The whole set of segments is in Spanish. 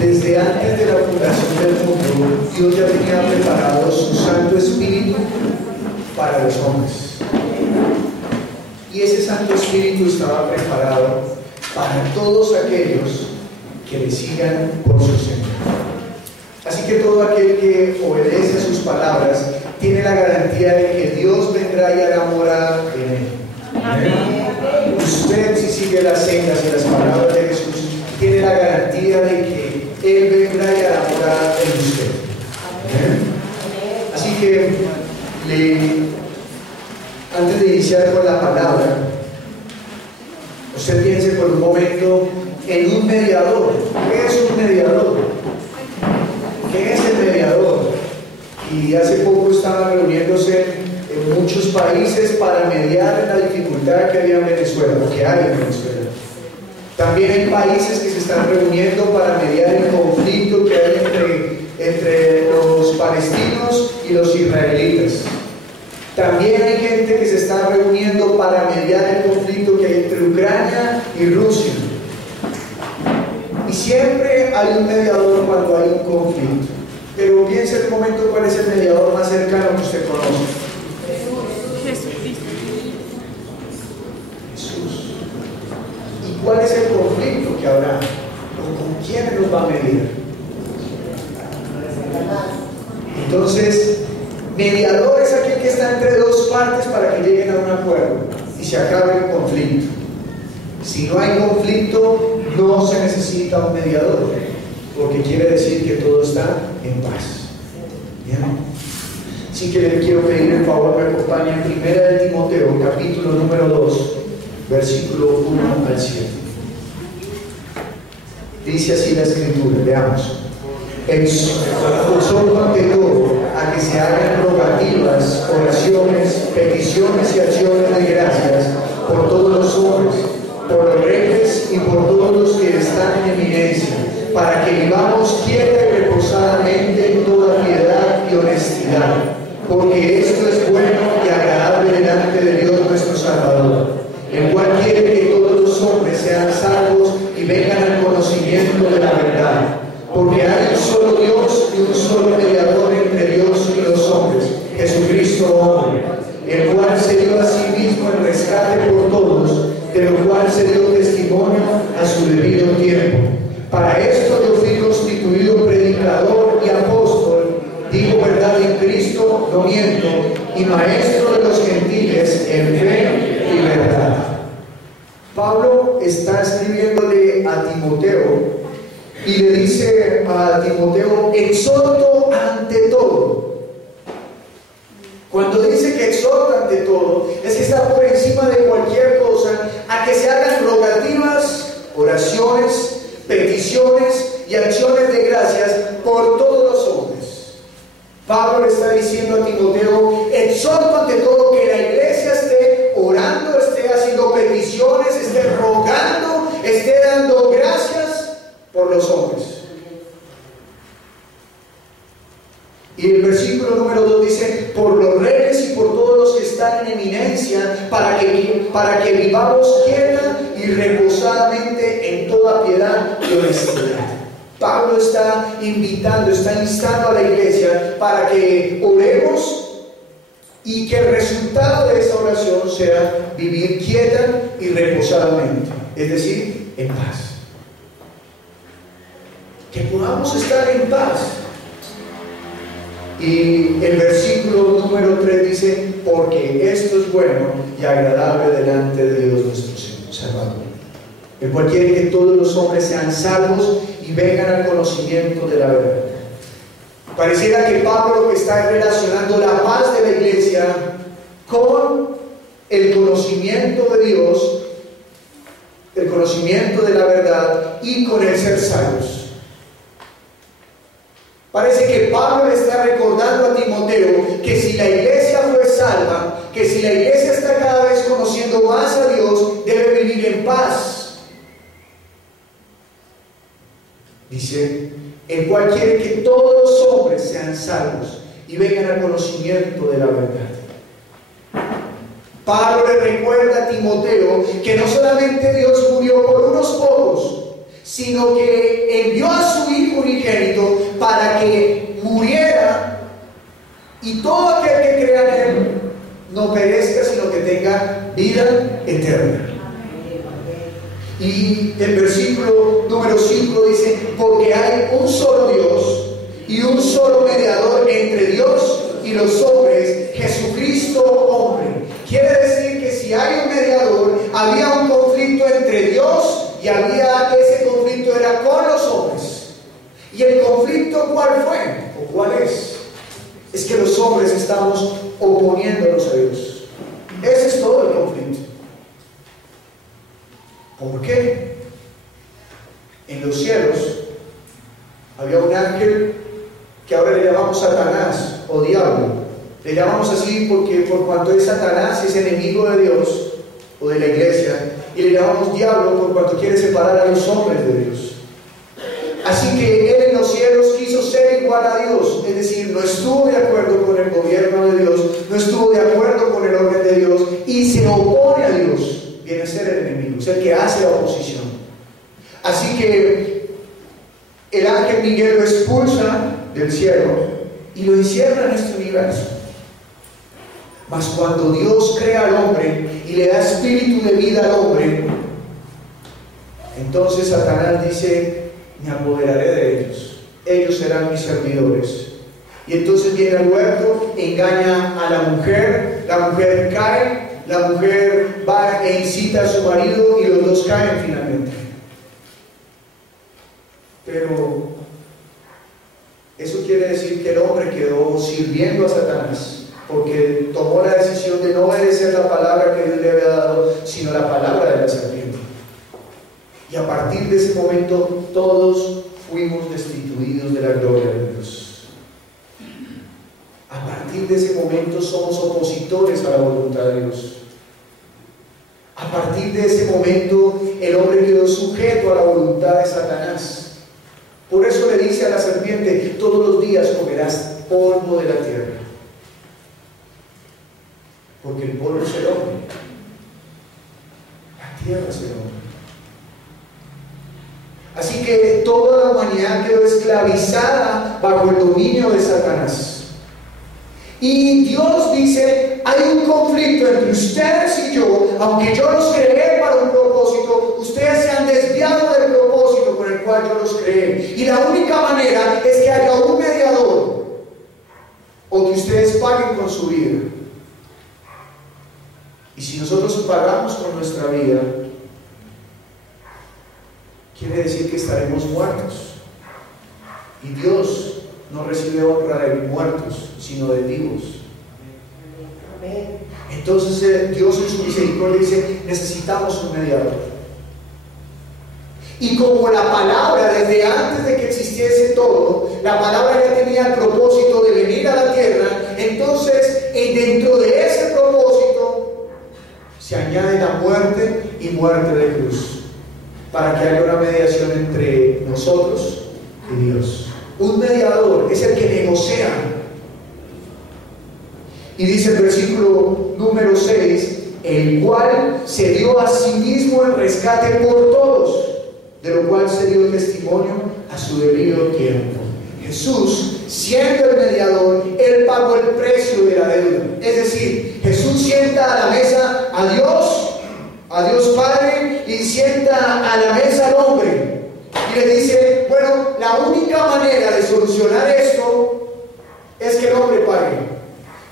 Desde antes de la fundación del mundo, Dios ya tenía preparado su Santo Espíritu para los hombres. Y ese Santo Espíritu estaba preparado para todos aquellos que le sigan por su Señor. Así que todo aquel que obedece a sus palabras tiene la garantía de que Dios vendrá y hará morada en él. Amén. Usted, si sigue las sendas y las palabras de Jesús, tiene la garantía de que Él vendrá y hará morada en usted. Amén. Así que antes de iniciar con la palabra, usted piense por un momento en un mediador. ¿Qué es un mediador? ¿Qué es el mediador? Y hace poco estaban reuniéndose en muchos países para mediar la dificultad que había en Venezuela, o que hay en Venezuela. También hay países que se están reuniendo para mediar el conflicto que hay entre los palestinos y los israelitas. También hay gente que se está reuniendo para mediar el conflicto que hay entre Ucrania y Rusia. Y siempre hay un mediador cuando hay un conflicto. Pero piense en un momento cuál es el mediador más cercano que usted conoce. Jesucristo. Jesús. ¿Y cuál es el conflicto que habrá? ¿Con quién nos va a medir? Entonces, mediador es aquel que está entre dos partes para que lleguen a un acuerdo y se acabe el conflicto. Si no hay conflicto, no se necesita un mediador, porque quiere decir que todo está en paz. ¿Bien? Así que le quiero pedir el favor me acompañe en 1 de Timoteo, capítulo número 2, versículo 1 al 7. Dice así la Escritura, veamos. Exhorto ante todo a que se hagan rogativas, oraciones, peticiones y acciones de gracias por todos los hombres, por los reyes y por todos los que están en eminencia, para que vivamos quieta y reposadamente en toda piedad y honestidad, porque esto es bueno y agradable delante de Dios nuestro Salvador, el cual quiere que todos los hombres sean salvos y vengan al conocimiento de la verdad. Porque hay un solo Dios y un solo mediador entre Dios y los hombres, Jesucristo hombre, el cual se dio a sí mismo el rescate por todos, de lo cual se dio testimonio a su debido tiempo. Para esto yo fui constituido predicador y apóstol, digo verdad en Cristo, no miento, y maestro de los gentiles en fe y verdad. Pablo está escribiéndole a Timoteo y le dice a Timoteo: exhorto ante todo. Cuando dice que exhorta ante todo, es que está por encima de cualquier cosa a que se hagan rogativas, oraciones, peticiones y acciones de gracias por todos los hombres. Pablo le está diciendo a Timoteo: exhorto ante todo que la iglesia esté orando, esté haciendo peticiones, esté rogando, esté dando gracias por los hombres. Y el versículo número 2 dice: por los reyes y por todos los que están en eminencia, para que vivamos quieta y reposadamente en toda piedad y honestidad. Pablo está invitando, está instando a la iglesia para que oremos y que el resultado de esa oración sea vivir quieta y reposadamente, es decir, en paz. Que podamos estar en paz. Y el versículo número 3 dice: porque esto es bueno y agradable delante de Dios nuestro Salvador, el cual quiere que todos los hombres sean salvos y vengan al conocimiento de la verdad. Pareciera que Pablo lo que está relacionando la paz de la iglesia con el conocimiento de Dios, el conocimiento de la verdad y con el ser salvos. Parece que Pablo le está recordando a Timoteo que si la iglesia fue salva, que si la iglesia está cada vez conociendo más a Dios, debe vivir en paz. Dice: el cual quiere que todos los hombres sean salvos y vengan al conocimiento de la verdad. Pablo le recuerda a Timoteo que no solamente Dios murió por unos pocos, sino que envió a su Hijo unigénito para que muriera y todo aquel que crea en Él no perezca, sino que tenga vida eterna. Y el versículo número 5 dice: porque hay un solo Dios y un solo mediador entre Dios y los hombres, Jesucristo hombre. Quiere decir que si hay un mediador, había un conflicto entre Dios y ese conflicto era con los hombres. ¿Y el conflicto cuál fue? ¿O cuál es? Es que los hombres estamos oponiéndonos a Dios. Ese es todo el conflicto. ¿Por qué? En los cielos había un ángel que ahora le llamamos Satanás o diablo. Le llamamos así porque por cuanto es Satanás, es enemigo de Dios o de la iglesia, y le llamamos diablo por cuanto quiere separar a los hombres de Dios. Así que él en los cielos quiso ser igual a Dios, es decir, no estuvo de acuerdo con el gobierno de Dios, no estuvo de acuerdo con el orden de Dios y se opone a Dios. Viene a ser el enemigo, es el que hace la oposición. Así que el ángel Miguel lo expulsa del cielo y lo encierra en este universo. Mas cuando Dios crea al hombre y le da espíritu de vida al hombre, entonces Satanás dice: me apoderaré de ellos serán mis servidores. Y entonces viene al huerto, engaña a la mujer cae, la mujer va e incita a su marido y los dos caen finalmente. Pero eso quiere decir que el hombre quedó sirviendo a Satanás, porque tomó la decisión de no obedecer la palabra que Dios le había dado, sino la palabra de la serpiente. Y a partir de ese momento todos fuimos destituidos de la gloria de Dios. A partir de ese momento somos opositores a la voluntad de Dios. A partir de ese momento el hombre quedó sujeto a la voluntad de Satanás. Por eso le dice a la serpiente: todos los días comerás polvo de la tierra. Porque el polvo es el hombre, la tierra es el hombre. Así que toda la humanidad quedó esclavizada bajo el dominio de Satanás. Y Dios dice: hay un conflicto entre ustedes y yo, aunque yo los creé para un propósito, ustedes se han desviado del propósito con el cual yo los creé. Y la única manera es que haya un mediador, o que ustedes paguen con su vida. Y si nosotros pagamos con nuestra vida, quiere decir que estaremos muertos. Y Dios no recibe honra de muertos, sino de vivos. Entonces Dios en su misericordia dice: necesitamos un mediador. Y como la palabra, desde antes de que existiese todo, la palabra ya tenía el propósito de venir a la tierra, entonces dentro de ese propósito se añade la muerte y muerte de cruz, para que haya una mediación entre nosotros y Dios. Un mediador es el que negocia. Y dice el versículo número 6: el cual se dio a sí mismo el rescate por todos, de lo cual se dio testimonio a su debido tiempo. Jesús, siendo el mediador, Él pagó el precio de la deuda. Es decir, Jesús sienta a la mesa a Dios Padre, y sienta a la mesa al hombre. Y le dice: bueno, la única manera de solucionar esto es que el hombre pague.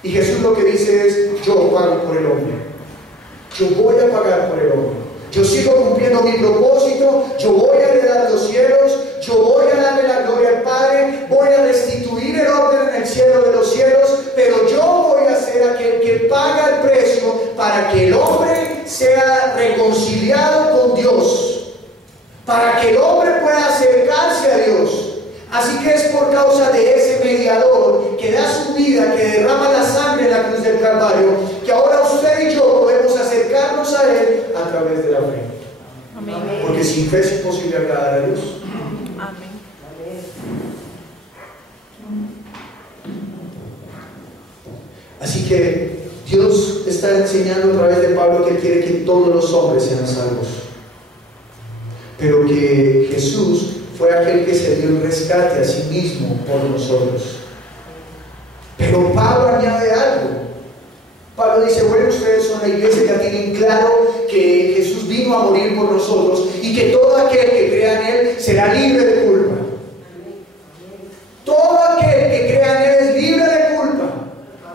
Y Jesús lo que dice es: yo pago por el hombre. Yo voy a pagar por el hombre. Yo sigo cumpliendo mi propósito. Yo voy a heredar los cielos. Yo voy a darle la gloria al Padre. Voy a restituir el orden en el cielo de los cielos. Pero yo voy a ser aquel que paga el precio para que el hombre sea reconciliado con Dios, para que el hombre pueda acercarse a Dios. Así que es por causa de ese mediador que da su vida, que derrama la sangre en la cruz del Calvario, que ahora usted y yo podemos acercarnos a Él a través de la fe. Amén. Porque sin fe es imposible agradar a Dios. Amén. Así que Dios está enseñando a través de Pablo que Él quiere que todos los hombres sean salvos. pero que Jesús fue aquel que se dio el rescate a sí mismo por nosotros. Pero Pablo añade algo. Pablo dice, bueno, ustedes son la iglesia, ya tienen claro que Jesús vino a morir por nosotros y que todo aquel que crea en Él será libre de culpa. Todo aquel que crea en Él es libre de culpa.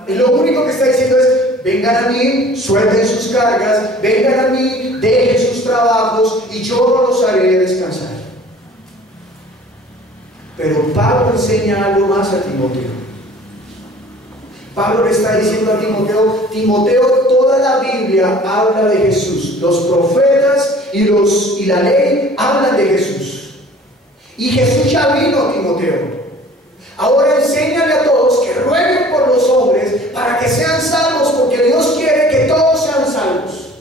Y lo único que está diciendo es, vengan a mí, suelten sus cargas, vengan a mí, dejen sus trabajos y yo los haré descansar. Pero Pablo enseña algo más a Timoteo. Pablo le está diciendo a Timoteo, Timoteo, toda la Biblia habla de Jesús. Los profetas y la ley hablan de Jesús. Y Jesús ya vino, Timoteo. Ahora enséñale a todos que rueguen por los hombres para que sean salvos, porque Dios quiere que todos sean salvos.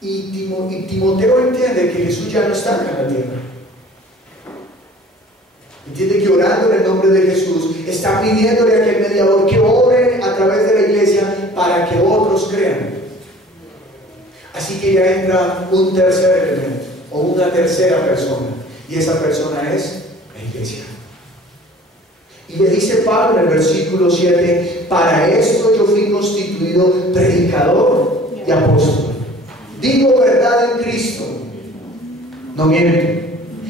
Y Timoteo entiende que Jesús ya no está acá en la tierra. Entiende que orando en el nombre de Jesús está pidiéndole a aquel mediador que obre a través de la iglesia para que otros crean. Así que ya entra un tercer elemento o una tercera persona, y esa persona es la iglesia. Y le dice Pablo en el versículo 7, para esto yo fui constituido predicador y apóstol. Digo verdad en Cristo, no miento,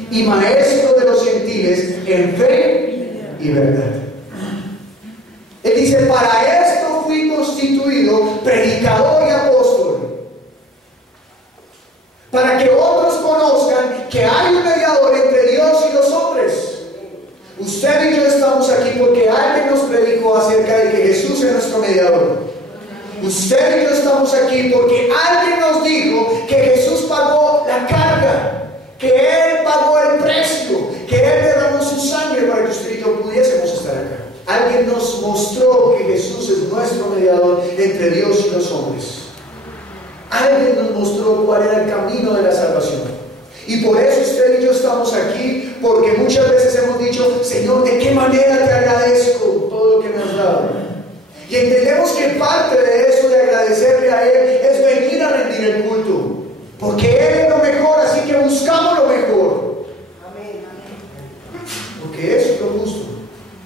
y maestro de los gentiles en fe y verdad. Él dice, para esto fui constituido predicador y apóstol, para que otros conozcan que hay un mediador entre Dios y los hombres. Usted y yo estamos aquí porque alguien nos predicó acerca de que Jesús es nuestro mediador. Usted y yo estamos aquí porque alguien nos dijo que Jesús pagó la carga, que Él pagó el precio, que Él derramó su sangre para que usted y yo pudiésemos estar acá. Alguien nos mostró que Jesús es nuestro mediador entre Dios y los hombres. Alguien nos mostró cuál era el camino de la salvación. Y por eso usted y yo estamos aquí, porque muchas veces hemos dicho, Señor, ¿de qué manera te agradezco todo lo que me has dado? Y entendemos que parte de eso, de agradecerle a Él, es venir a rendir el culto, porque Él es lo mejor, así que buscamos lo mejor. Amén. Porque eso es lo justo,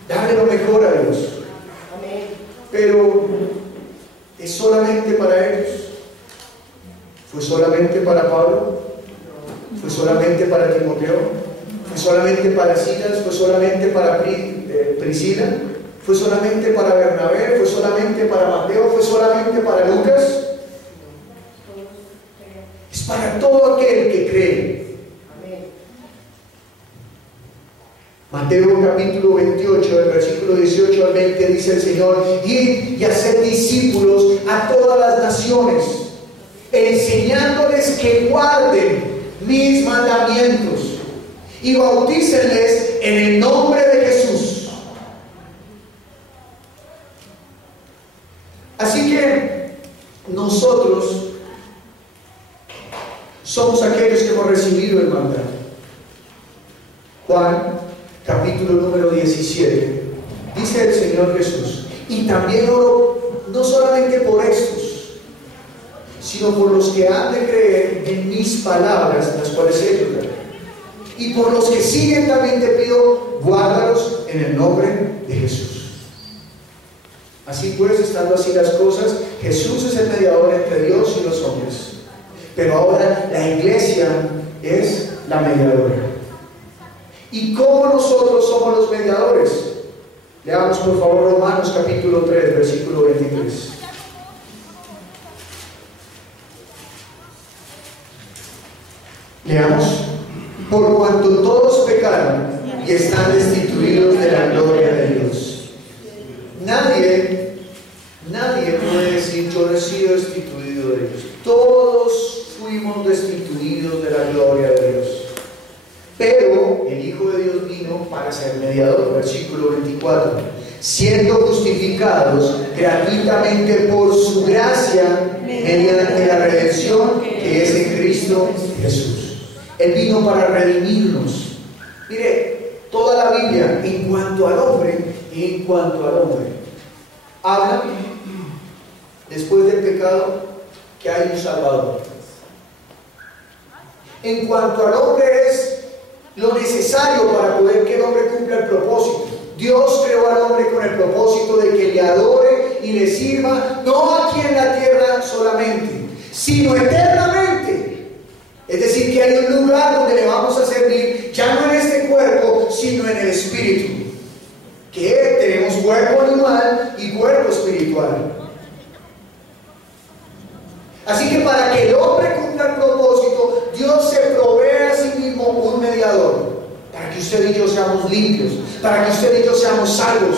darle lo mejor a Dios. Amén. Pero ¿es solamente para ellos? ¿Fue solamente para Pablo? ¿Fue solamente para Timoteo? ¿Fue solamente para Silas? ¿Fue solamente para Priscila? ¿Fue solamente para Bernabé? ¿Fue solamente para Mateo? ¿Fue solamente para Lucas? Es para todo aquel que cree. Mateo capítulo 28, del versículo 18 al 20, dice el Señor, id y haced discípulos a todas las naciones, enseñándoles que guarden mis mandamientos y bautícenles en el nombre de Jesús. Así que nosotros somos aquellos que hemos recibido el mandato. Juan capítulo número 17, dice el Señor Jesús, y también oro no solamente por estos, sino por los que han de creer en mis palabras, las cuales he declarado. Y por los que siguen también te pido, guárdalos en el nombre de Jesús. Así pues, estando así las cosas, Jesús es el mediador entre Dios y los hombres. Pero ahora la iglesia es la mediadora. ¿Y cómo nosotros somos los mediadores? Leamos por favor Romanos capítulo 3, versículo 23. Leamos. Por cuanto todos pecaron y están destituidos de la gloria de Dios. Nadie puede decir, yo no he sido destituido de Dios. Todos fuimos destituidos de la gloria de Dios. Pero el Hijo de Dios vino para ser mediador, versículo 24, siendo justificados gratuitamente por su gracia mediante la redención que es en Cristo Jesús. Él vino para redimirnos. Mire, toda la Biblia en cuanto al hombre, habla después del pecado que hay un Salvador. en cuanto al hombre es lo necesario para poder que el hombre cumpla el propósito. Dios creó al hombre con el propósito de que le adore y le sirva, no aquí en la tierra solamente, sino eternamente. Es decir, que hay un lugar donde le vamos a servir, ya no en este cuerpo, sino en el espíritu. Que tenemos cuerpo animal y cuerpo espiritual. Así que para que el hombre cumpla el propósito, Dios se provee a sí mismo un mediador, para que usted y yo seamos limpios, para que usted y yo seamos salvos.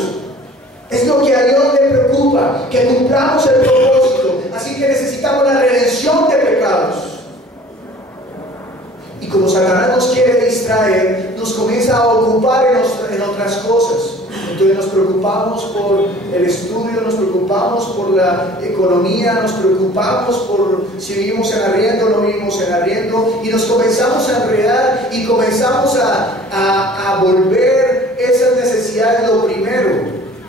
Es lo que a Dios le preocupa, que cumplamos el propósito. Así que necesitamos la redención de pecados. Y como Satanás nos quiere distraer, nos comienza a ocupar en otras cosas. Entonces nos preocupamos por el estudio, nos preocupamos por la economía, nos preocupamos por si vivimos en arriendo o no vivimos en arriendo, y nos comenzamos a enredar y comenzamos a volver esas necesidades lo primero.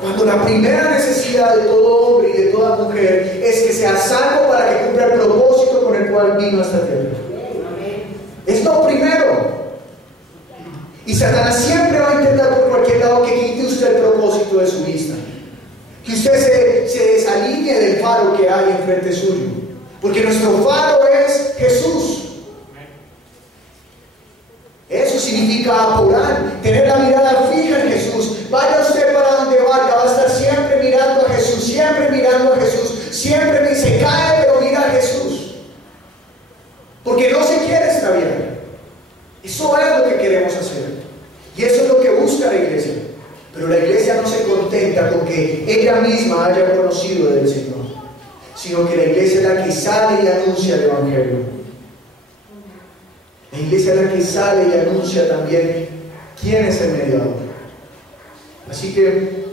Cuando la primera necesidad de todo hombre y de toda mujer es que sea salvo para que cumpla el propósito con el cual vino a esta tierra. Es lo primero. Y Satanás siempre va a intentar por cualquier lado que quite usted el propósito de su vista, que usted se desalinee del faro que hay enfrente suyo, porque nuestro faro es Jesús. Eso significa apurar, tener la mirada fija en Jesús. Vaya usted para donde vaya, va a estar siempre mirando a Jesús, siempre mirando a Jesús, siempre se cae pero mira a Jesús, porque no se quiere extraviar. Eso es lo que queremos hacer. Y eso es lo que busca la iglesia. Pero la iglesia no se contenta con que ella misma haya conocido del Señor, sino que la iglesia es la que sale y anuncia el Evangelio. La iglesia es la que sale y anuncia también quién es el mediador. Así que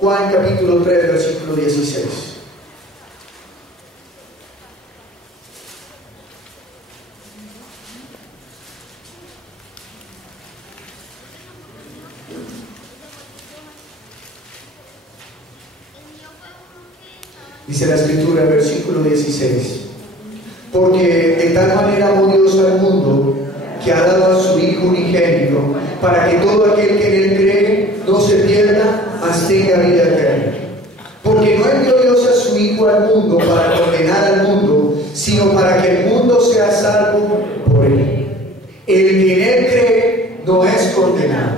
Juan capítulo 3, versículo 16. Dice la escritura, versículo 16: porque de tal manera amó Dios al mundo, que ha dado a su Hijo unigénito, para que todo aquel que en él cree no se pierda, mas tenga vida eterna. Porque no envió Dios a su Hijo al mundo para condenar al mundo, sino para que el mundo sea salvo por él. El que en él cree no es condenado,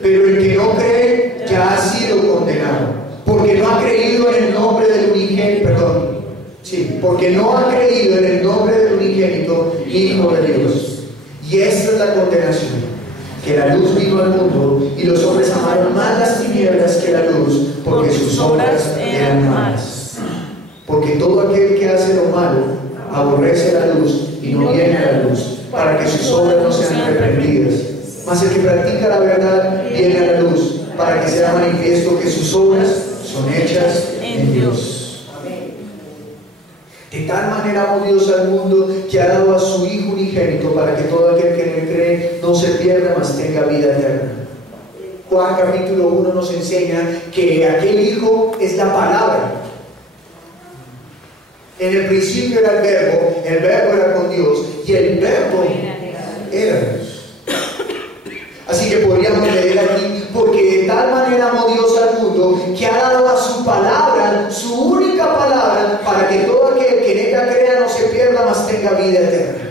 pero el que no cree ya ha sido condenado, porque no ha creído en el nombre del unigénito, porque no ha creído en el nombre del unigénito Hijo de Dios. Y esta es la condenación, que la luz vino al mundo y los hombres amaron más las tinieblas que la luz, porque sus obras eran malas. Porque todo aquel que hace lo malo aborrece la luz y no viene a la luz, para que sus obras no sean reprendidas. Mas el que practica la verdad viene a la luz, para que sea manifiesto que sus obras son hechas en Dios. De tal manera amó Dios al mundo, que ha dado a su Hijo unigénito, para que todo aquel que en él cree no se pierda, mas tenga vida eterna. Juan capítulo 1 nos enseña que aquel Hijo es la palabra. En el principio era el verbo era con Dios, y el verbo era Dios. Así que podríamos leer aquí: porque de tal manera amó Dios al mundo, que ha dado a su palabra, su única palabra, para que todo aquel que en ella crea no se pierda, mas tenga vida eterna.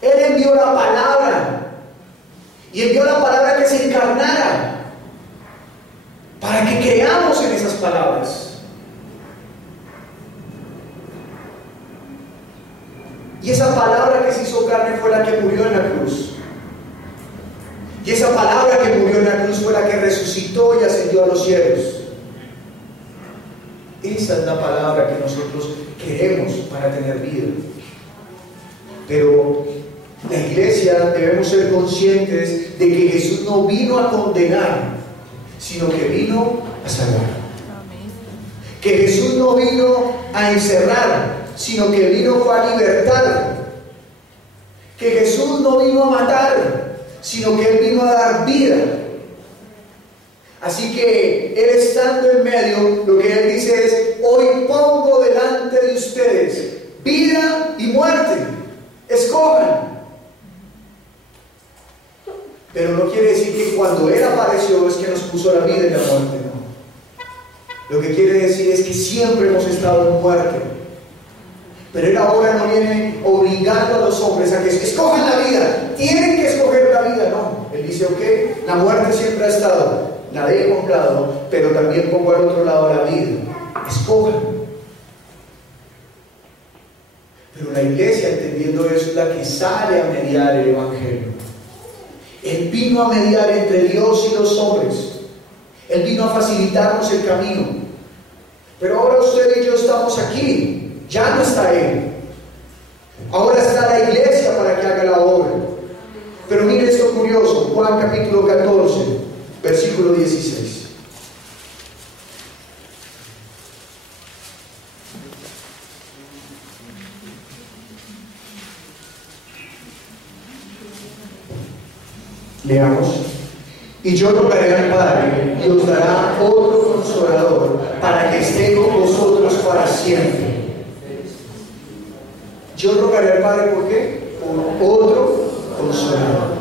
Él envió la palabra, y envió la palabra que se encarnara, para que creamos en esas palabras. Y esa palabra que se hizo carne fue la que murió en la cruz. Y esa palabra que murió en la cruz fue la que resucitó y ascendió a los cielos. Esa es la palabra que nosotros queremos para tener vida. Pero la iglesia debemos ser conscientes de que Jesús no vino a condenar, sino que vino a salvar. Que Jesús no vino a encerrar, sino que vino a libertar. Que Jesús no vino a matar, sino que Él vino a dar vida. Así que Él, estando en medio, lo que Él dice es: hoy pongo delante de ustedes vida quiere decir que cuando Él apareció es que nos puso la vida y la muerte, no. Lo que quiere decir es que siempre hemos estado en muerte. Pero Él ahora no viene obligando a los hombres a que escojan la vida. Tienen que escoger la vida, no. Él dice, ok, la muerte siempre ha estado, la dejo a un lado, pero también pongo al otro lado la vida. Escojan. Pero la iglesia, entendiendo eso, es la que sale a mediar el Evangelio. Él vino a mediar entre Dios y los hombres. Él vino a facilitarnos el camino. Pero ahora usted y yo estamos aquí. Ya no está Él. Ahora está la iglesia para que haga la obra. Pero mire esto curioso. Juan capítulo 14, versículo 16. Leamos. Y yo rogaré al Padre y os dará otro consolador para que esté con vosotros para siempre. Yo rogaré al Padre, ¿por qué? Por otro consolador.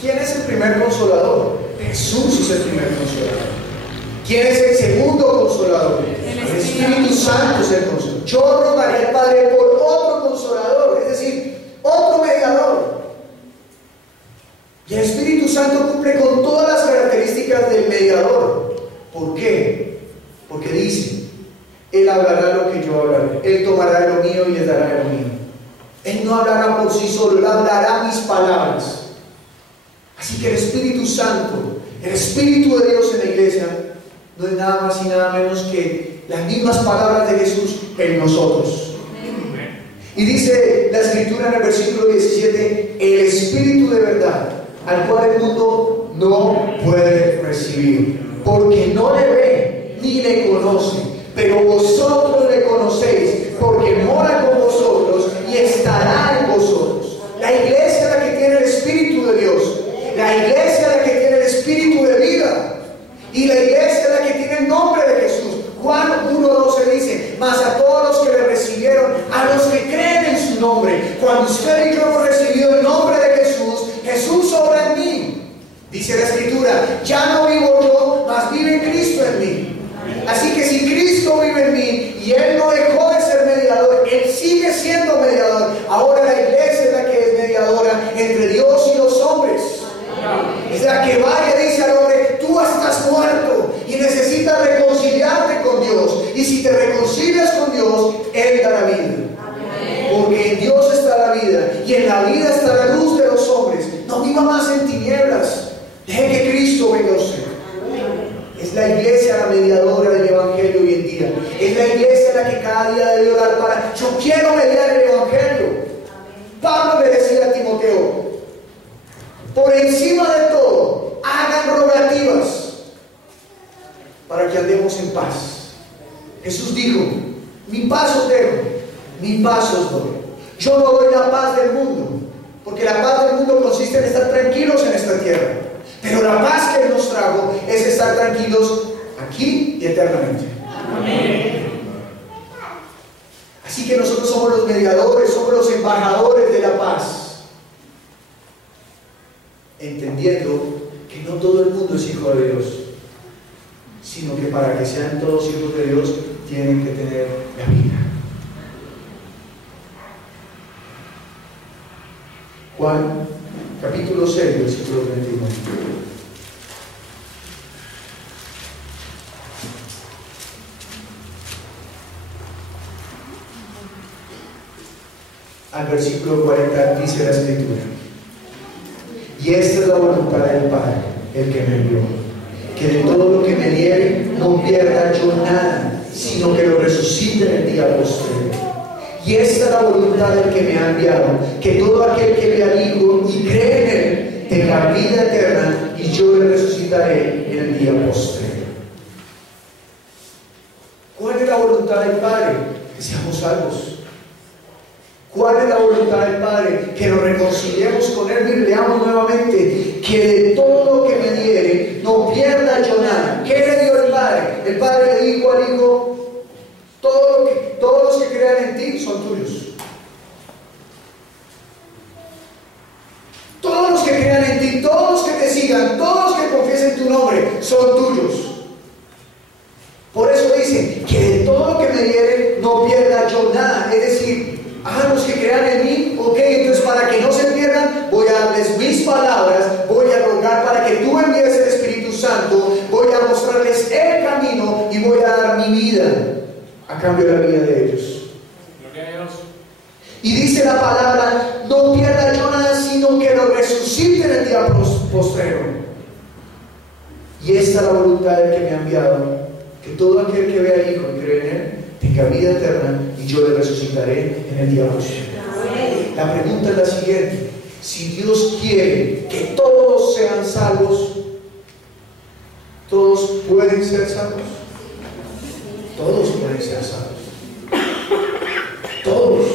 ¿Quién es el primer consolador? Jesús es el primer consolador. ¿Quién es el segundo consolador? El Espíritu Santo es el consolador. Yo rogaré al Padre por otro consolador, es decir, otro mediador. Y el Espíritu Santo cumple con todas las características del mediador. ¿Por qué? Porque dice, Él hablará lo que yo hablaré. Él tomará de lo mío y les dará de lo mío. Él no hablará por sí solo, Él hablará mis palabras. Así que el Espíritu Santo, el Espíritu de Dios en la iglesia, no es nada más y nada menos que las mismas palabras de Jesús en nosotros. Y dice la Escritura en el versículo 17, el Espíritu de verdad, al cual el mundo no puede recibir, porque no le ve ni le conoce, pero vosotros le conocéis, porque mora con vosotros y estará en vosotros. La iglesia es la que tiene el Espíritu de Dios, la iglesia es la que tiene el Espíritu de vida, y la iglesia es la que tiene el nombre de Jesús. Juan 1:12 dice, mas a todos los que le recibieron, a los que creen en su nombre. Cuando usted y yo hemos recibido el nombre de Jesús, Jesús obra en mí. Dice la Escritura, ya no vivo yo, mas vive Cristo en mí. Así que si Cristo vive en mí y Él no dejó de ser mediador, Él sigue siendo mediador. Ahora la iglesia es la que es mediadora entre Dios y los hombres. Es la que va y dice al hombre, tú estás muerto y necesitas reconciliarte con Dios. Y si te reconcilias con Dios, Él da la vida. Porque en Dios está la vida y en la vida está la luz de los hombres. No viva más en tinieblas. Deje que Cristo venga a usted. Es la iglesia la mediadora del Evangelio hoy en día. Es la iglesia la que cada día debe orar para, yo quiero mediar el Evangelio. Pablo le decía a Timoteo, por encima de todo, hagan rogativas para que andemos en paz. Jesús dijo, mi paz os dejo, mi paz os doy. Yo no doy la paz del mundo, porque la paz del mundo consiste en estar tranquilos en esta tierra. Pero la paz que Él nos trajo es estar tranquilos aquí y eternamente. Amén. Así que nosotros somos los mediadores, somos los embajadores de la paz, entendiendo que no todo el mundo es hijo de Dios, sino que para que sean todos hijos de Dios tienen que tener la vida. Juan capítulo 6, versículo 31. Al versículo 40 dice la Escritura, y esta es la voluntad del Padre, el que me envió, que de todo lo que me diere no pierda yo nada, sino que lo resucite en el día postrero. Y esta es la voluntad del que me ha enviado, que todo aquel que vea al Hijo y cree en Él tenga vida eterna, y yo le resucitaré en el día postrero. ¿Cuál es la voluntad del Padre? Que seamos salvos. ¿Cuál es la voluntad del Padre? Que nos reconciliemos con Él. Mire, leamos nuevamente, que de todo lo que me diere no pierda yo nada. ¿Qué le dio el Padre? El Padre le dijo al Hijo, todos los que crean en ti son tuyos. Todos los que crean en ti, todos los que te sigan, a cambio de la vida de ellos. Y dice la palabra: no pierda yo nada, sino que lo resucite en el día postrero. Y esta es la voluntad del que me ha enviado, que todo aquel que vea al Hijo y cree en Él tenga vida eterna, y yo le resucitaré en el día postrero. La pregunta es la siguiente: si Dios quiere que todos sean salvos, ¿todos pueden ser salvos? Todos pueden ser salvos. Todos.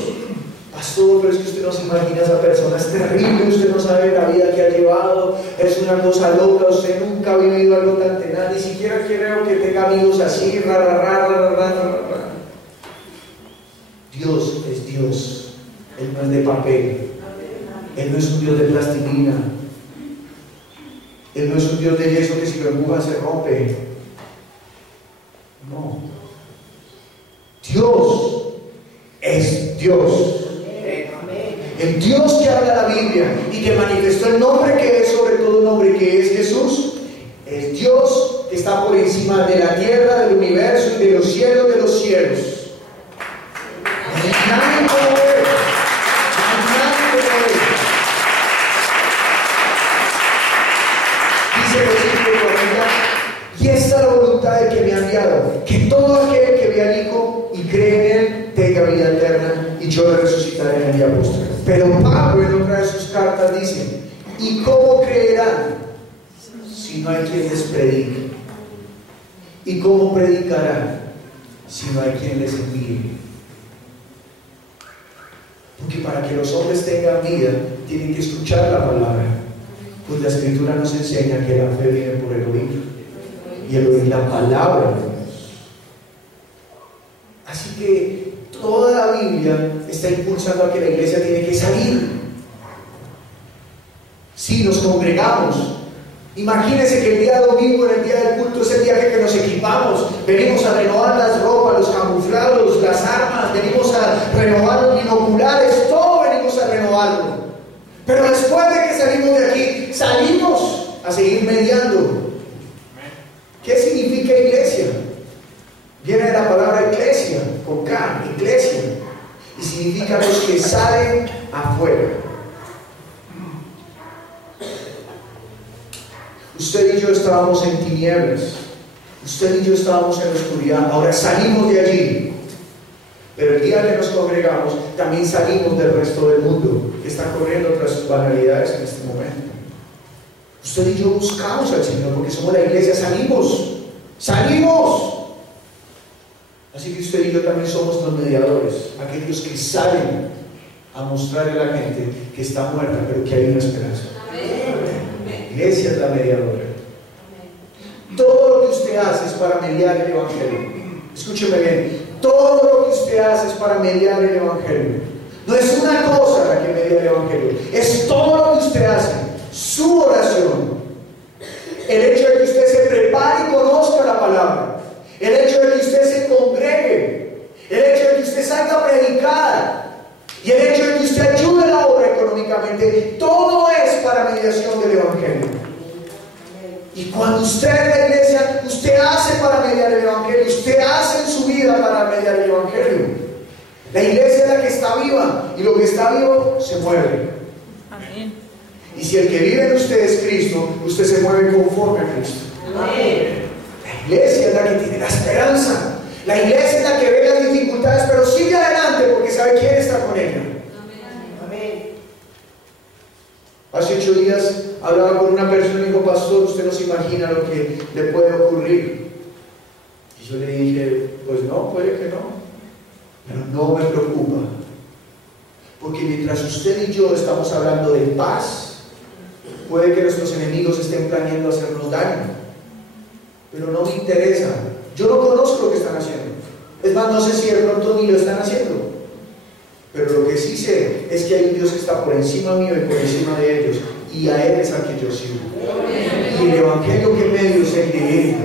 Pastor, pero es que usted no se imagina a esa persona, es terrible, usted no sabe la vida que ha llevado, es una cosa loca, usted nunca ha vivido algo tan tenaz, ni siquiera creo que tenga amigos así, Dios es Dios, Él no es de papel, Él no es un Dios de plastilina, Él no es un Dios de yeso que si lo empuja se rompe. No. Dios es Dios. El Dios que habla la Biblia y que manifestó el nombre que es sobre todo nombre, que es Jesús, es Dios que está por encima de la tierra, del universo y de los cielos de los cielos. Nadie como Él. Nadie como Él. Dice el versículo 40: y esta es la voluntad del que me ha enviado, que todo aquel que vea al Hijo y cree en Él tenga vida eterna, y yo le resucitaré en el día postrero. Pero Pablo en otra de sus cartas dice: ¿y cómo creerán si no hay quien les predique? ¿Y cómo predicarán si no hay quien les envíe? Porque para que los hombres tengan vida tienen que escuchar la palabra, pues la Escritura nos enseña que la fe viene por el oír, y el oír la palabra de Dios. Así que toda la Biblia está impulsando a que la iglesia tiene que salir. Si nos congregamos, imagínense que el día domingo, en el día del culto, es el día que nos equipamos, venimos a renovar las ropas, los camuflados, las armas, venimos a renovar los binoculares, todo venimos a renovarlo. Pero después de que salimos de aquí, salimos a seguir mediando. ¿Qué significa iglesia? Viene de la palabra iglesia, con K, iglesia, y significa los que salen afuera. Usted y yo estábamos en tinieblas, usted y yo estábamos en la oscuridad, ahora salimos de allí. Pero el día que nos congregamos, también salimos del resto del mundo, que está corriendo tras sus banalidades en este momento. Usted y yo buscamos al Señor porque somos la iglesia, salimos. Así que usted y yo también somos los mediadores, aquellos que salen a mostrarle a la gente que está muerta, pero que hay una esperanza. La iglesia es la mediadora. Todo lo que usted hace es para mediar el Evangelio. Escúcheme bien, todo lo que usted hace es para mediar el Evangelio. No es una cosa la que media el Evangelio, es todo lo que usted hace. Su oración, el hecho de que usted se prepare y conozca la palabra, el hecho de que usted se congregue, el hecho de que usted salga a predicar y el hecho de que usted ayude a la obra económicamente, todo es para mediación del Evangelio. Y cuando usted en la iglesia, usted hace para mediar el Evangelio, usted hace en su vida para mediar el Evangelio. La iglesia es la que está viva, y lo que está vivo se mueve. Amén. Y si el que vive en usted es Cristo, usted se mueve conforme a Cristo. Amén. La iglesia es la que tiene la esperanza. La iglesia es la que ve las dificultades, pero sigue adelante porque sabe quién está con ella. Amén. Hace 8 días hablaba con una persona y me dijo: pastor, usted no se imagina lo que le puede ocurrir. Y yo le dije: pues no, puede que no, pero no me preocupa, porque mientras usted y yo estamos hablando de paz, puede que nuestros enemigos estén planeando hacernos daño, pero no me interesa. Yo no conozco lo que están haciendo, es más, no sé si de pronto ni lo están haciendo, pero lo que sí sé es que hay un Dios que está por encima mío y por encima de ellos, y a Él es al que yo sigo. Y el Evangelio que me dio es el de Él.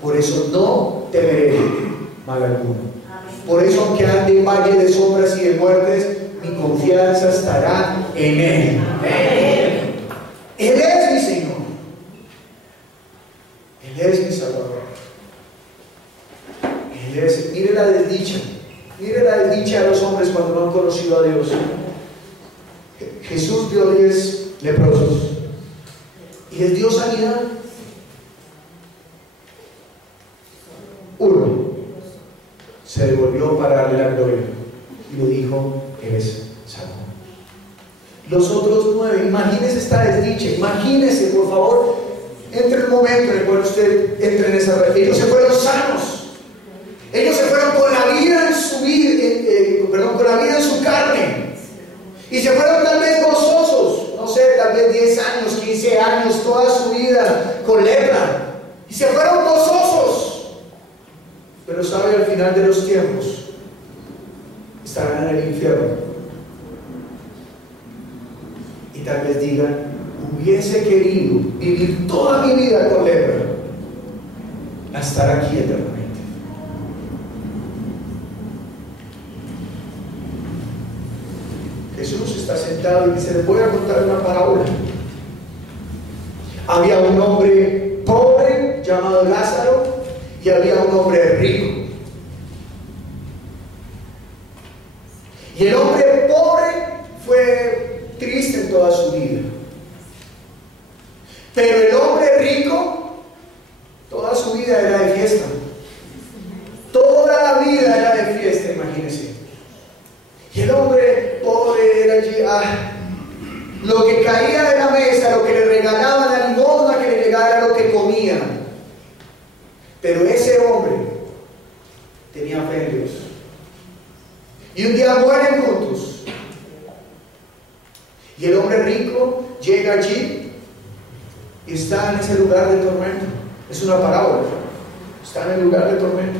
Por eso no temeré mal alguno. Por eso, aunque ande en valle de sombras y de muertes, mi confianza estará en Él. Él es mi Señor, Él es mi Salvador, Él es. Mire la desdicha desdicha. Mire la desdicha de los hombres cuando no han conocido a Dios. Jesús vio 10 leprosos y les dio sanidad. Uno se devolvió para darle la gloria y le dijo: eres salvo. Los otros 9, imagínese esta desdicha, imagínese, por favor, entre el momento en el cual usted entre en esa red. Ellos se fueron sanos, ellos se fueron con la vida en su vida, con la vida en su carne, y se fueron tal vez gozosos, no sé, tal vez 10 años, 15 años, toda su vida con lepra, y se fueron gozosos. Pero sabe, al final de los tiempos estarán en el infierno. Y tal vez digan: hubiese querido vivir toda mi vida con lepra a estar aquí eternamente. Jesús está sentado y dice: les voy a contar una parábola. Había un hombre pobre llamado Lázaro y había un hombre rico. Y el hombre pobre fue triste en toda su vida. Pero el hombre rico, toda su vida era de fiesta. Toda la vida era de fiesta, imagínense. Y el hombre pobre era allí, lo que caía de la mesa, lo que le regalaban, la limosna que le llegara, era lo que comía. Pero ese hombre tenía fe en Dios. Y un día mueren juntos. Y el hombre rico llega allí y está en ese lugar de tormento. Es una parábola. Está en el lugar de tormento.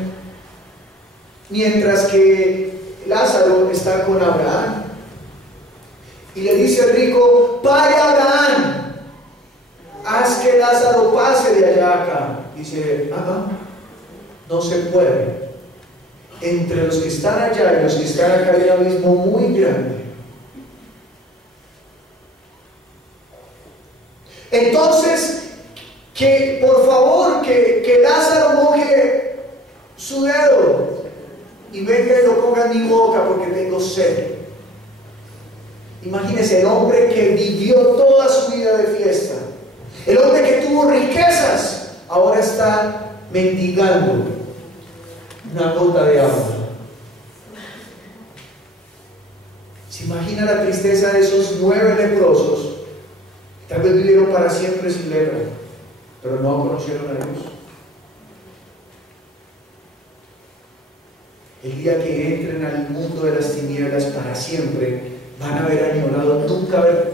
Mientras que Lázaro está con Abraham. Y le dice el rico: Padre Abraham, haz que Lázaro pase de allá a acá. Dice: no se puede. Entre los que están allá y los que están acá hay un abismo muy grande. Entonces, que por favor que Lázaro moje su dedo y venga y lo ponga en mi boca porque tengo sed. Imagínese, el hombre que vivió toda su vida de fiesta, el hombre que tuvo riquezas, ahora está mendigando una gota de agua. ¿Se imagina la tristeza de esos 9 leprosos? Tal vez vivieron para siempre sin lepra, pero no conocieron a Dios. El día que entren al mundo de las tinieblas para siempre, van a haber añorado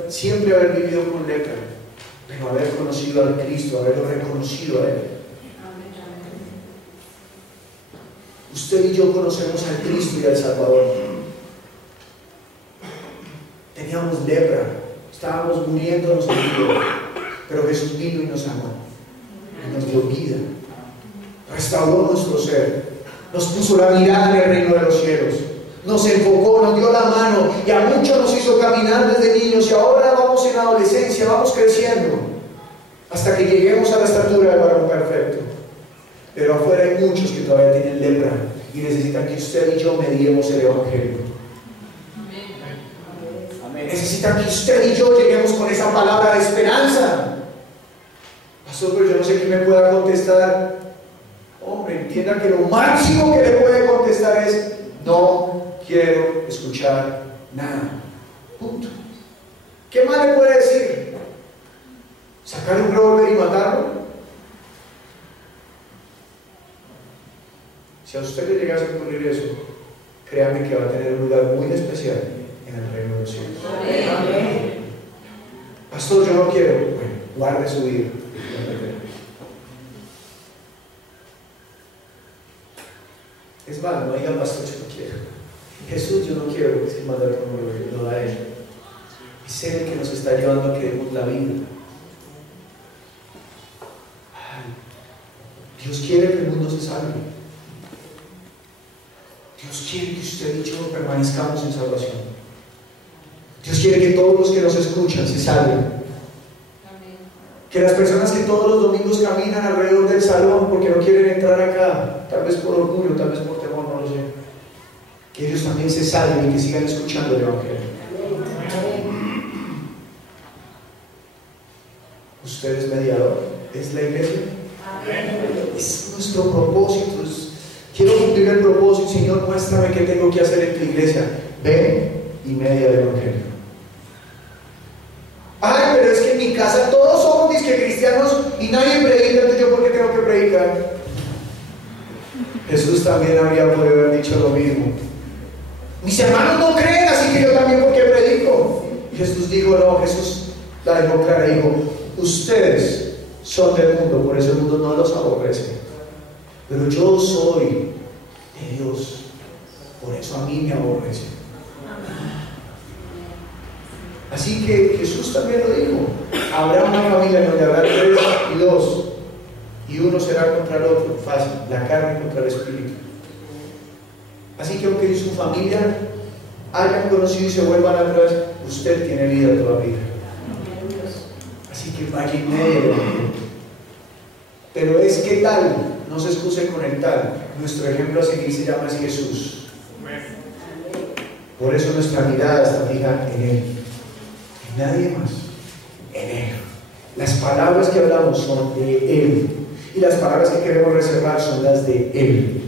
siempre haber vivido con lepra, pero haber conocido al Cristo, haberlo reconocido a Él. Usted y yo conocemos al Cristo y al Salvador. Teníamos lepra, estábamos muriéndonos en vida, pero Jesús vino y nos amó, y nos dio vida, restauró nuestro ser, nos puso la mirada en el reino de los cielos, nos enfocó, nos dio la mano, y a muchos nos hizo caminar desde niños, y ahora vamos en adolescencia, vamos creciendo, hasta que lleguemos a la estatura del varón perfecto. Pero afuera hay muchos que todavía tienen lepra y necesitan que usted y yo mediemos el Evangelio. Amén. Necesitan que usted y yo lleguemos con esa palabra de esperanza. Pastor, pero yo no sé quién me pueda contestar. Hombre, entienda que lo máximo que le puede contestar es: no quiero escuchar nada. Punto. ¿Qué más le puede decir? ¿Sacar un revólver y matarlo? Si a usted le llegase a ocurrir eso, créame que va a tener un lugar muy especial en el reino de los cielos. Amén. Pastor, yo no quiero. Bueno, guarde su vida. Es malo, no diga: pastor, yo no quiero. Jesús, yo no quiero, es que mandar como lo da Él. Es Él que nos está llevando a que demos la vida. Dios quiere que el mundo se salve. Dios quiere que usted y yo permanezcamos en salvación. Dios quiere que todos los que nos escuchan se salven. Que las personas que todos los domingos caminan alrededor del salón porque no quieren entrar acá, tal vez por orgullo, tal vez por temor, no lo sé, también se salven y que sigan escuchando el Evangelio. Usted es mediador, es la iglesia. Es nuestro propósito. Quiero cumplir el propósito. Señor, muéstrame qué tengo que hacer en tu iglesia. Ven y media el Evangelio. Ay, pero es que en mi casa todos somos disque cristianos y nadie predica, entonces yo ¿por qué tengo que predicar? Jesús también habría podido haber dicho lo mismo. Mis hermanos no creen, así que yo también ¿por qué predico? Y Jesús dijo, no, Jesús la dejó clara, dijo, ustedes son del mundo, por eso el mundo no los aborrece, pero yo soy de Dios, por eso a mí me aborrece. Así que Jesús también lo dijo, habrá una familia donde habrá 3 y 2 y uno será contra el otro, fácil, la carne contra el espíritu. Así que aunque en su familia hayan conocido y se vuelvan atrás, usted tiene vida todavía. Así que vaya y medio. Pero es que tal, no se excuse con el tal. Nuestro ejemplo a seguir se llama Jesús. Por eso nuestra mirada está fija en Él, en nadie más, en Él. Las palabras que hablamos son de Él y las palabras que queremos reservar son las de Él.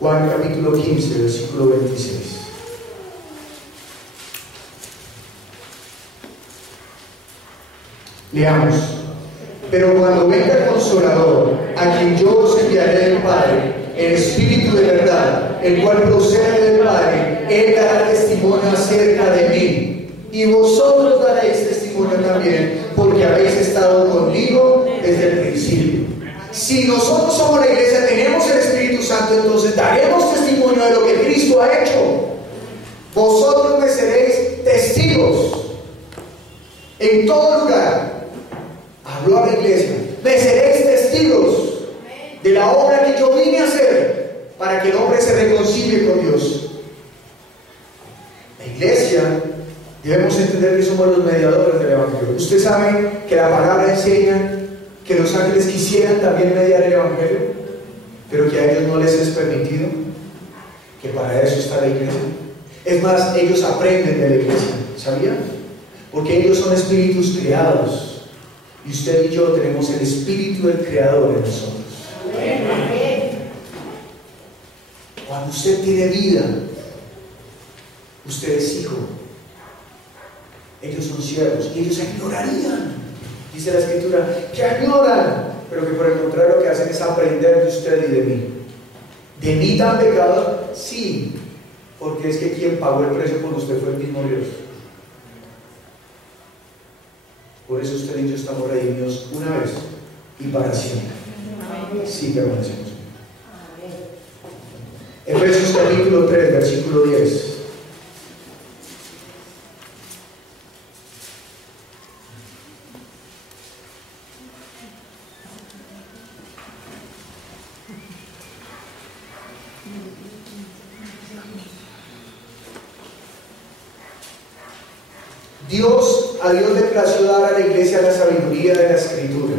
Juan capítulo 15, versículo 26. Leamos. Pero cuando venga el Consolador, a quien yo os enviaré del Padre, el Espíritu de verdad, el cual procede del Padre, Él dará testimonio acerca de mí. Y vosotros daréis testimonio también, porque habéis estado conmigo desde el principio. Si nosotros somos la iglesia, tenemos el Espíritu Santo, entonces daremos testimonio de lo que Cristo ha hecho. Vosotros me seréis testigos en todo lugar. Habló a la iglesia, me seréis testigos de la obra que yo vine a hacer para que el hombre se reconcilie con Dios. La iglesia, debemos entender que somos los mediadores del Evangelio. Usted sabe que la palabra enseña que los ángeles quisieran también mediar el Evangelio, pero que a ellos no les es permitido, que para eso está la iglesia. Es más, ellos aprenden de la iglesia, ¿sabían? Porque ellos son espíritus creados. Y usted y yo tenemos el espíritu del creador en nosotros. Cuando usted tiene vida, usted es hijo. Ellos son siervos y ellos añorarían. Dice la Escritura que añoran, pero que por el contrario lo que hacen es aprender de usted y de mí. ¿De mí tan pecador? Sí, porque es que quien pagó el precio por usted fue el mismo Dios. Por eso usted y yo estamos redimidos una vez y para siempre. Sí, permanecemos. Efesios capítulo 3, versículo 10. A Dios le plació dar a la iglesia la sabiduría de la Escritura,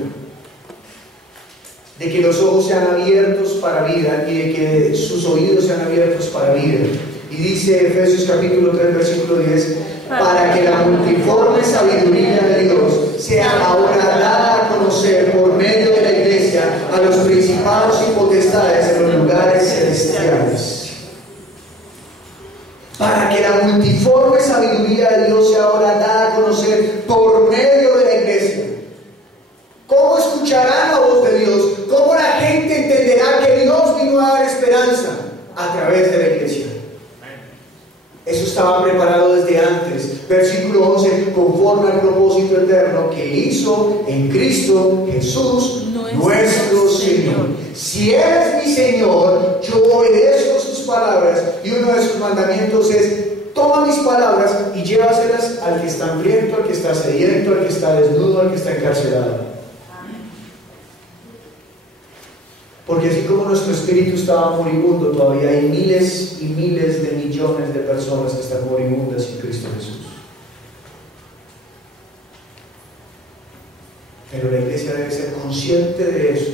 de que los ojos sean abiertos para vida y de que sus oídos sean abiertos para vida. Y dice Efesios capítulo 3 versículo 10, para que la multiforme sabiduría de Dios sea ahora dada a conocer por medio de la iglesia a los principados y potestades en los lugares celestiales. Para que la multiforme sabiduría de Dios sea ahora dada a conocer por medio de la iglesia. ¿Cómo escucharán la voz de Dios? ¿Cómo la gente entenderá que Dios vino a dar esperanza? A través de la iglesia. Eso estaba preparado desde antes. Versículo 11, conforme al propósito eterno que hizo en Cristo Jesús, nuestro Señor. Si Él es mi Señor, yo obedezco sus palabras, y uno de sus mandamientos es: toma mis palabras y llévaselas al que está hambriento, al que está sediento, al que está desnudo, al que está encarcelado. Porque así como nuestro espíritu estaba moribundo, todavía hay miles y miles de millones de personas que están moribundas sin Cristo Jesús. Pero la iglesia debe ser consciente de eso.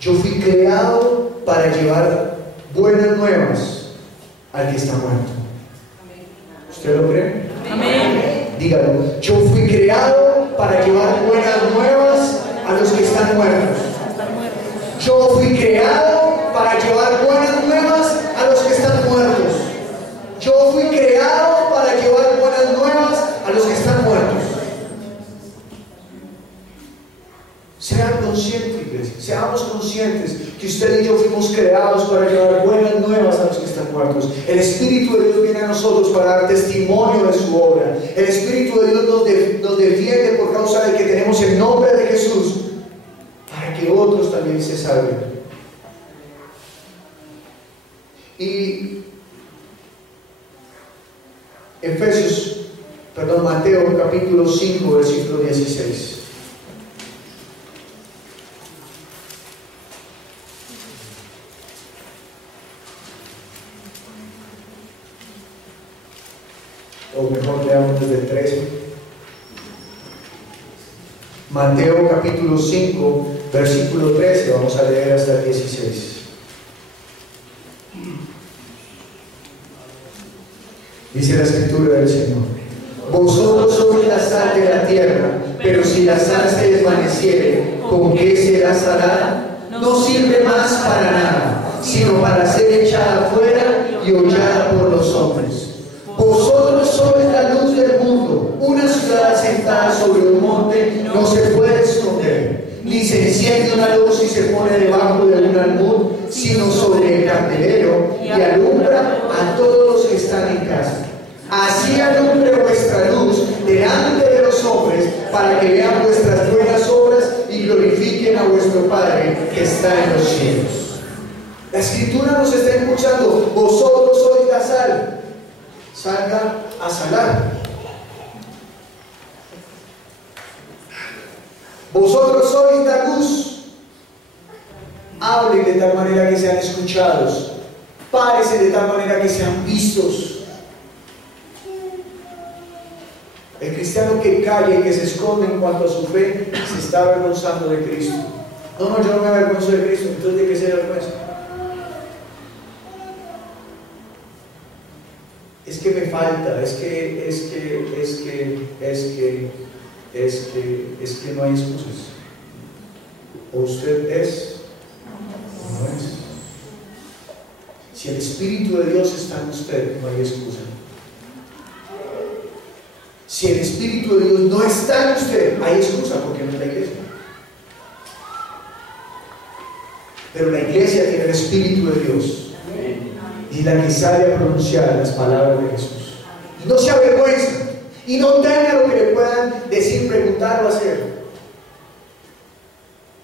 Yo fui creado para llevar buenas nuevas al que está muerto. ¿Usted lo cree? Amén. Dígalo. Yo fui creado para llevar buenas nuevas a los que están muertos. Yo fui creado para llevar buenas nuevas a los que están muertos. Yo fui creado para llevar buenas nuevas a los que están muertos. Sean conscientes, iglesia, seamos conscientes que usted y yo fuimos creados para llevar buenas nuevas a los que están muertos. El Espíritu de Dios viene a nosotros para dar testimonio de su obra. El Espíritu de Dios nos defiende por causa de que tenemos el nombre de Jesús, para que otros también se salven. Y Mateo capítulo 5, versículo 16. O mejor leamos desde el 13. Mateo capítulo 5, versículo 13, vamos a leer hasta el 16. Dice la escritura del Señor: vosotros sois la sal de la tierra, pero si la sal se desvaneciere, ¿con qué será salada? No sirve más para nada, sino para ser echada afuera y hollada por los hombres. Vosotros sois la luz del mundo. Una ciudad asentada sobre un monte no se puede esconder, ni se enciende una luz y se pone debajo de un almud, sino sobre el candelero, y alumbra a todos los que están en casa. Así alumbre vuestra luz delante de los hombres, para que vean vuestras buenas obras y glorifiquen a vuestro Padre que está en los cielos. La Escritura nos está escuchando. Vosotros sois la sal. Salga a salar. Vosotros sois la luz. Hablen de tal manera que sean escuchados. Párese de tal manera que sean vistos. El cristiano que calla y que se esconde en cuanto a su fe se está avergonzando de Cristo. No, yo no me avergonzo de Cristo. Entonces, ¿de qué se avergüenza? Es que me falta, es que no hay excusas. O usted es, o no es. Si el Espíritu de Dios está en usted, no hay excusa. Si el Espíritu de Dios no está en usted, hay excusa, porque no es la iglesia. Pero la iglesia tiene el Espíritu de Dios. Y la que sale a pronunciar las palabras de Jesús. Y no se avergüenza. Y no tenga lo que le puedan decir, preguntar o hacer.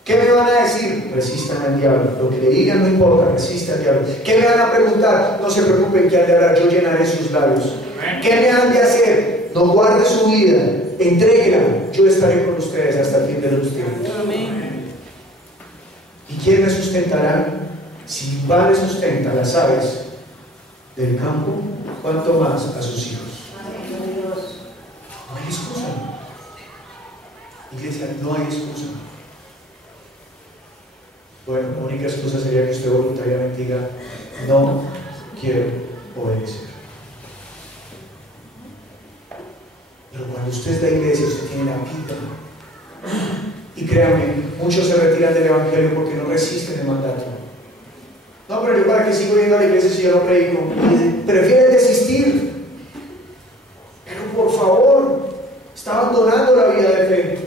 ¿Qué me van a decir? Resistan al diablo. Lo que le digan no importa, resistan al diablo. ¿Qué me van a preguntar? No se preocupen, que han de hablar, yo llenaré sus labios. ¿Qué me han de hacer? No guarde su vida, entréguela. Yo estaré con ustedes hasta el fin de los tiempos. ¿Y quién me sustentará? Si mi Padre sustenta las aves del campo, ¿cuánto más a sus hijos? No hay excusa. Iglesia, no hay excusa. Bueno, la única excusa sería que usted voluntariamente diga: no quiero obedecer. Pero cuando usted es la iglesia, usted tiene la vida. Y créanme, muchos se retiran del evangelio porque no resisten el mandato. No, pero yo para qué sigo yendo a la iglesia si yo no predico. Prefieren desistir. Pero por favor, está abandonando la vida de fe.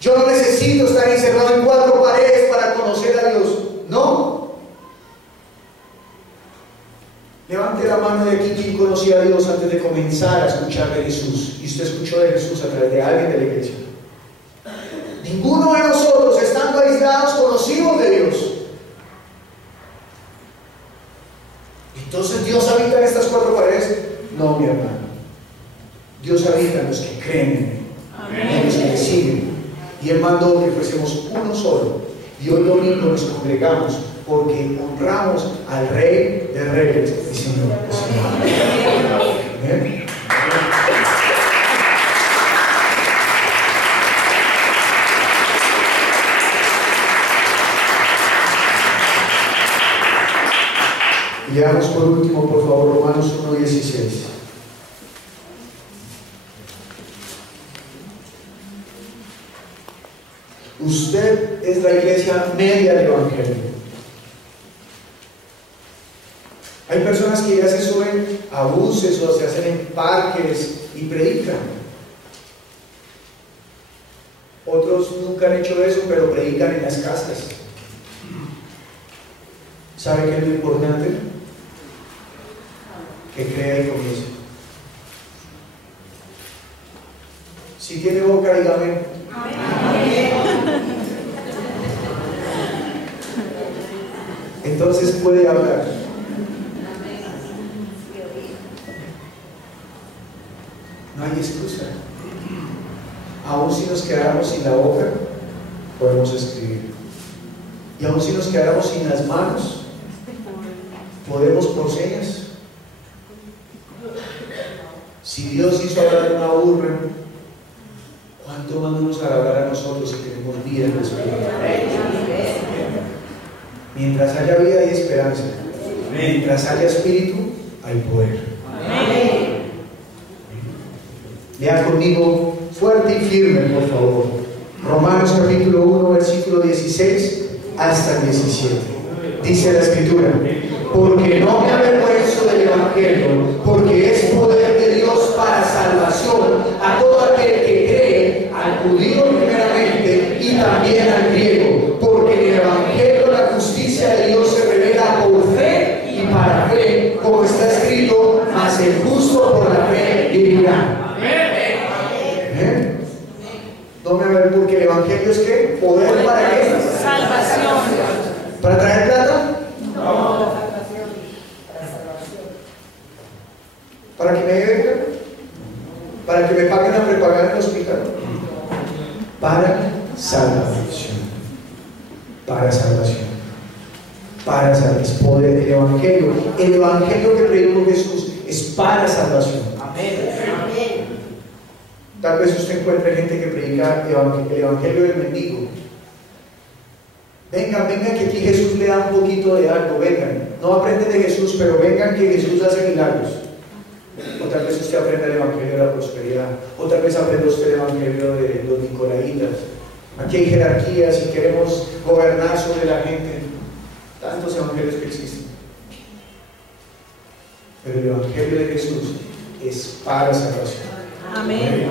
Yo no necesito estar encerrado en 4 paredes para conocer a Dios. No. Levante la mano de aquí quien conocía a Dios antes de comenzar a escuchar de Jesús. Y usted escuchó de Jesús a través de alguien de la iglesia. Ninguno de nosotros, estando aislados, conocimos de Dios. Entonces, ¿Dios habita en estas 4 paredes? No, mi hermano. Dios habita en los que creen en Él, en los que le siguen. Y Él mandó que fuésemos uno solo. Y hoy domingo nos congregamos porque honramos al Rey de Reyes y Señor de Señores. Amén. Y leamos por último, por favor, Romanos 1:16. Usted es la iglesia media del Evangelio. Hay personas que ya se suben a buses o se hacen en parques y predican. Otros nunca han hecho eso, pero predican en las casas. ¿Sabe qué es lo importante? Que crea y comience. Si tiene boca, dígame. Entonces puede hablar. No hay excusa. Aún si nos quedáramos sin la boca, podemos escribir. Y aún si nos quedáramos sin las manos, podemos por señas. Si Dios hizo hablar una burra, ¿cuánto más nos hará hablar a nosotros si tenemos vida en el Espíritu? Mientras haya vida hay esperanza. Mientras haya espíritu hay poder. Lea conmigo fuerte y firme, por favor. Romanos capítulo 1, versículo 16 hasta el 17. Dice la Escritura: porque no me avergüenzo del Evangelio, porque es poder de Dios para salvación a todo aquel que cree, al judío primeramente y también al griego, porque en el Evangelio la justicia de Dios se revela por fe y para fe, como está escrito: mas el justo por la fe vivirá. No me avergüenzo, porque el Evangelio es ¿qué? ¿Poder para qué? Salvación. ¿Para traer plata? No. ¿Para que me lleven? ¿Para que me paguen la prepagada en el hospital? Para salvación. Para salvación. Para salvación. Poder del Evangelio. El Evangelio que predicó Jesús es para salvación. Amén. Tal vez usted encuentre gente que predica el Evangelio del mendigo. Vengan, que aquí Jesús le da un poquito de algo. Vengan. No aprenden de Jesús, pero vengan que Jesús hace milagros. O tal vez usted aprenda el Evangelio de la prosperidad. O tal vez aprenda usted el Evangelio de los nicolaitas. Aquí hay jerarquías y queremos gobernar sobre la gente. Tantos evangelios que existen. Pero el Evangelio de Jesús es para salvación. Amén.